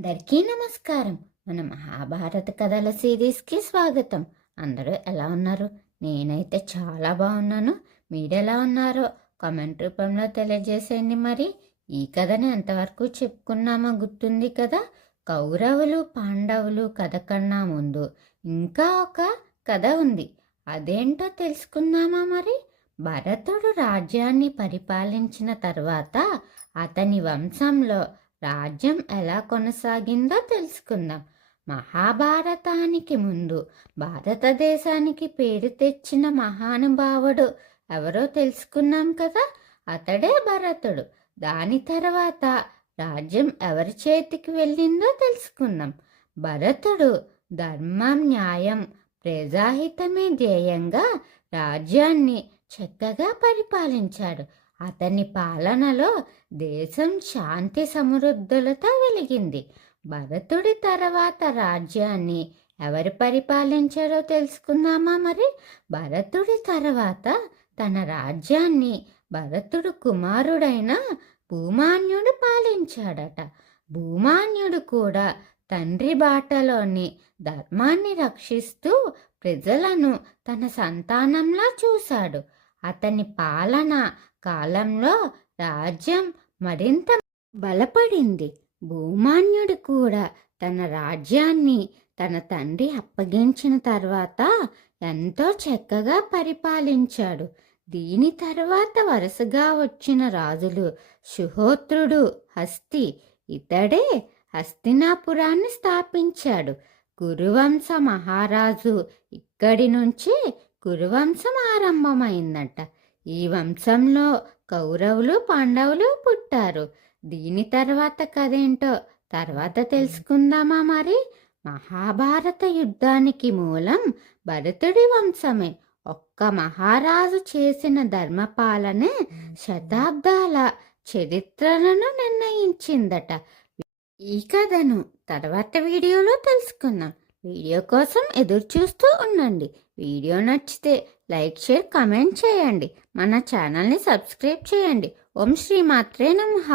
అందరికీ నమస్కారం. మన మహాభారత కథల సిరీస్కి స్వాగతం. అందరూ ఎలా ఉన్నారు? నేనైతే చాలా బాగున్నాను. మీరు ఎలా ఉన్నారో కామెంట్ రూపంలో తెలియజేసేయండి మరి. ఈ కథని ఎంతవరకు చెప్పుకున్నామో గుర్తుంది కదా? కౌరవులు పాండవులు కథ కన్నా ముందు ఇంకా ఒక కథ ఉంది. అదేంటో తెలుసుకుందామా మరి? భరతుడు రాజ్యాన్ని పరిపాలించిన తర్వాత అతని వంశంలో రాజ్యం ఎలా కొనసాగిందో తెలుసుకుందాం. మహాభారతానికి ముందు భారతదేశానికి పేరు తెచ్చిన మహానుభావుడు ఎవరో తెలుసుకున్నాం కదా? అతడే భరతుడు. దాని తర్వాత రాజ్యం ఎవరి చేతికి వెళ్ళిందో తెలుసుకుందాం. భరతుడు ధర్మం న్యాయం ప్రజాహితమే ధ్యేయంగా రాజ్యాన్ని చక్కగా పరిపాలించాడు. అతని పాలనలో దేశం శాంతి సమృద్ధులతో వెలిగింది. భరతుడి తర్వాత రాజ్యాన్ని ఎవరు పరిపాలించారో తెలుసుకుందామా మరి? భరతుడి తర్వాత తన రాజ్యాన్ని భరతుడు కుమారుడైన భూమాన్యుడు పాలించాడట. భూమాన్యుడు కూడా తండ్రి బాటలోని ధర్మాన్ని రక్షిస్తూ ప్రజలను తన సంతానంలా చూశాడు. అతని పాలన కాలంలో రాజ్యం మరింత బలపడింది. భూమాన్యుడు కూడా తన రాజ్యాన్ని తన తండ్రి అప్పగించిన తర్వాత ఎంతో చక్కగా పరిపాలించాడు. దీని తర్వాత వరుసగా వచ్చిన రాజులు సుహోత్రుడు హస్తి ఇతడే హస్తినాపురాన్ని స్థాపించాడు. గురువంశ మహారాజు ఇక్కడి నుంచి కురువంశం ఆరంభమైందట. ఈ వంశంలో కౌరవులు పాండవులు పుట్టారు. దీని తర్వాత కదేంటో తర్వాత తెలుసుకుందామా మరి? మహాభారత యుద్ధానికి మూలం భరతుడి వంశమే. ఒక్క మహారాజు చేసిన ధర్మపాలనే శతాబ్దాల చరిత్రలను నిర్ణయించిందట. ఈ కథను తర్వాత వీడియోలో తెలుసుకుందాం. వీడియో కోసం ఎదురు చూస్తూ ఉండండి. వీడియో నచ్చితే లైక్ షేర్ కమెంట్ చేయండి. మన ఛానల్ని సబ్స్క్రైబ్ చేయండి. ఓం శ్రీ మాత్రే నమః.